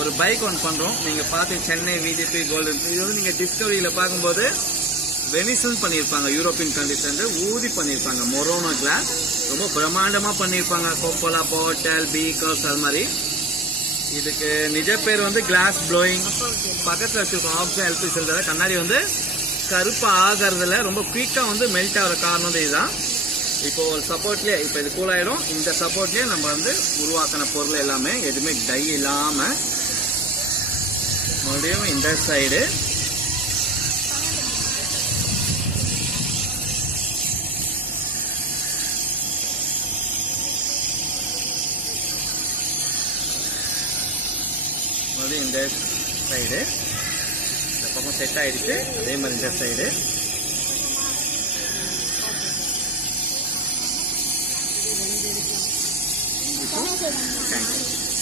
ஒரு பைக் ஒன்று பண்றோம். நீங்க பார்த்து சென்னை விடிபி கோல்டன் இது வந்து நீங்க டிஸ்கவரியில பார்க்கும்போது வெனிசன் பண்ணியிருப்பாங்க. யூரோப்பியன் கண்ட்ரிஸ்ல ஊதி பண்ணியிருப்பாங்க. மொரோனோ கிளாஸ் ரொம்ப பிரம்மாண்டமா பண்ணியிருப்பாங்க. கோப்போலா போட்டல் பீக்கர்ஸ் அது மாதிரி. இதுக்கு நிஜ பேர் வந்து கிளாஸ் ப்ளோயிங். பக்கத்தில் வச்சிருக்கோம் ஆப்ஷன் எல்பி சிலிண்டர். கண்ணாடி வந்து கருப்பு ஆகிறதுல ரொம்ப குயிக்கா வந்து மெல்ட் ஆகிற காரணம் வந்து இதுதான். இப்போ ஒரு சப்போர்ட்லயே இப்போ இது கூல் ஆயிடும். இந்த சப்போர்ட்லயே நம்ம வந்து உருவாக்கின பொருள் எல்லாமே எதுவுமே டை இல்லாம மறுபடியும் இந்த சைடு மறுபடியும் இந்த சைடு இந்த பக்கம் செட் ஆயிடுச்சு. அதே மாதிரி இந்த சைடு தேங்க்யூ.